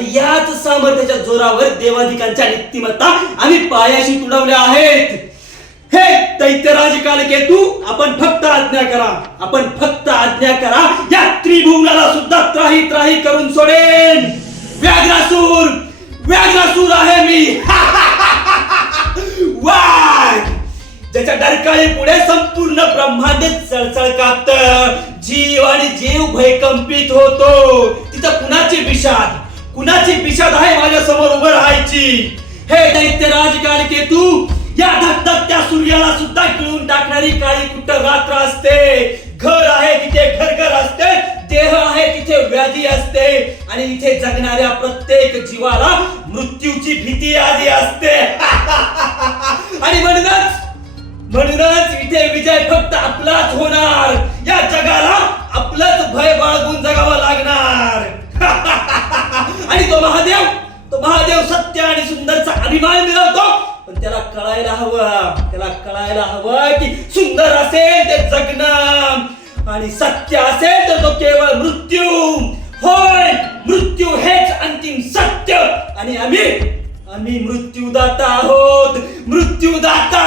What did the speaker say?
आणि याच सामर्थ्याच्या जोरावर देवाधिकांच्या नीतिमत्ता आम्ही पायाशी तुडवल्या आहेत. हे दैत्यराज कालकेतू, आपण फक्त आज्ञा करा, आपण फक्त आज्ञा करा. या त्रिभुवनाला सुद्धा त्राही त्राही करून सोडेन. व्याघ्रासूर, व्याघ्रासूर आहे मी. वाघ ज्याच्या डरकाळी पुढे संपूर्ण ब्रह्मांड चळचळ कापत, जीव आणि जीव भयकंपित होतो. तिथं कुणाची विषाद आहे माझ्या समोर उभं राहायची. हे दैत्यराज कालकेतू, या धगधगत्या सूर्याला सुद्धा गिळून टाकणारी काळी कुट्ट रात्र असते. घर आहे तिथे घरघर असते, देह आहे तिथे व्याधी असते, आणि इथे जगणाऱ्या प्रत्येक जीवाला मृत्यूची भीती आधी असते. आणि म्हणूनच इथे विजय फक्त आपलाच होणार. या जगाला आपलंच भय बाळगून जगावं लागणार. आणि तो महादेव सत्य आणि सुंदरचा अभिमान मिळवतो, पण त्याला कळायला हवं की सुंदर असेल ते जगणं आणि सत्य असेल तर तो केवळ मृत्यू. होय, मृत्यू हेच अंतिम सत्य, आणि आम्ही मृत्यूदाता आहोत. मृत्यूदाता.